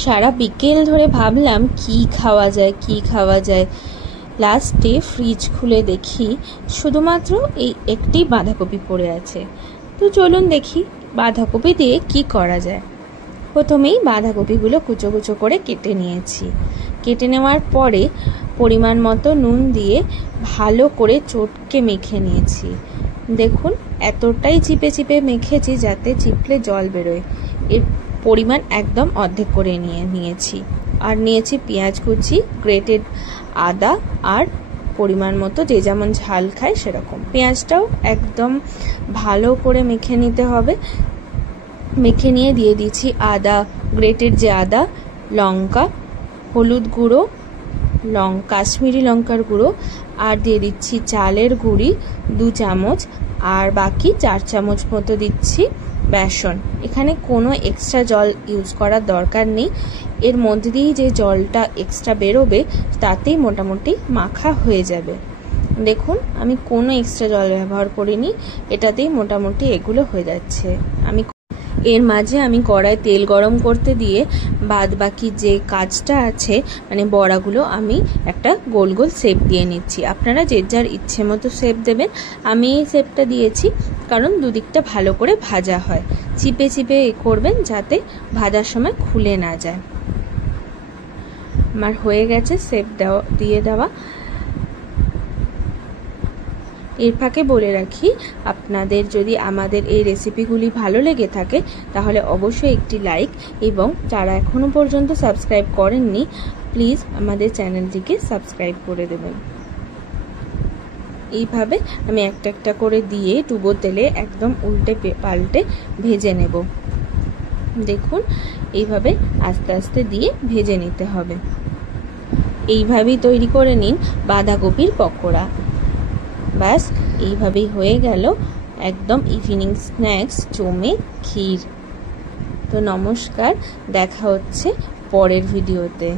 সারা বিকেল ধরে ভাবলাম কি খাওয়া যায়। লাস্টে ফ্রিজ খুলে দেখি শুধুমাত্র এই একটি বাঁধাকপি পড়ে আছে। তো চলুন দেখি বাঁধাকপি দিয়ে কি করা যায়। প্রথমেই বাঁধাকপিগুলো কুচো কুচো করে কেটে নিয়েছি। কেটে নেওয়ার পরে পরিমাণ মতো নুন দিয়ে ভালো করে চটকে মেখে নিয়েছি। দেখুন এতটাই চিপে চিপে মেখেছি যাতে চিপলে জল বেরোয়। এর পরিমাণ একদম অর্ধেক করে নিয়েছি। আর নিয়েছি পেঁয়াজ কুচি, গ্রেটেড আদা আর পরিমাণ মতো যে যেমন ঝাল খায় সেরকম। পেঁয়াজটাও একদম ভালো করে মেখে নিতে হবে। মেখে নিয়ে দিয়ে দিচ্ছি আদা, গ্রেটেড যে আদা, লঙ্কা, হলুদ গুঁড়ো, কাশ্মীরি লঙ্কার গুঁড়ো, আর দিয়ে দিচ্ছি চালের গুঁড়ি 2 চামচ, আর বাকি 4 চামচ মতো দিচ্ছি বেসন। এখানে কোনো এক্সট্রা জল ইউজ করার দরকার নেই। এর মধ্যে দিয়েই যে জলটা এক্সট্রা বেরোবে তাতেই মোটামুটি মাখা হয়ে যাবে। দেখুন আমি কোনো এক্সট্রা জল ব্যবহার করিনি, এটাতেই মোটামুটি এগুলো হয়ে যাচ্ছে। এর মাঝে আমি কড়াই তেল গরম করতে দিয়ে বাদ বাকি যে কাজটা আছে মানে বড়াগুলো আমি একটা গোল গোল শেপ দিয়ে নিচ্ছি। আপনারা যে যার ইচ্ছে মতো শেপ দেবেন। আমি এই শেপটা দিয়েছি কারণ দুদিকটা ভালো করে ভাজা হয়। চিপে চিপে করবেন যাতে ভাজার সময় খুলে না যায়। আমার হয়ে গেছে শেপ দিয়ে দেওয়া। এর ফাঁকে বলে রাখি, আপনাদের যদি আমাদের এই রেসিপিগুলি ভালো লেগে থাকে তাহলে অবশ্যই একটি লাইক, এবং যারা এখনো পর্যন্ত সাবস্ক্রাইব করেননি প্লিজ আমাদের চ্যানেলটিকে সাবস্ক্রাইব করে দেবেন। এইভাবে আমি একটা একটা করে দিয়ে ডুবো তেলে একদম উল্টে পাল্টে ভেজে নেব। দেখুন এইভাবে আস্তে আস্তে দিয়ে ভেজে নিতে হবে। এইভাবেই তৈরি করে নিন বাঁধাকপির পকোড়া। ব্যাস এইভাবেই হয়ে গেল একদম ইভিনিং স্ন্যাক্স জমে ক্ষীর। তো নমস্কার, দেখা হচ্ছে পরের ভিডিওতে।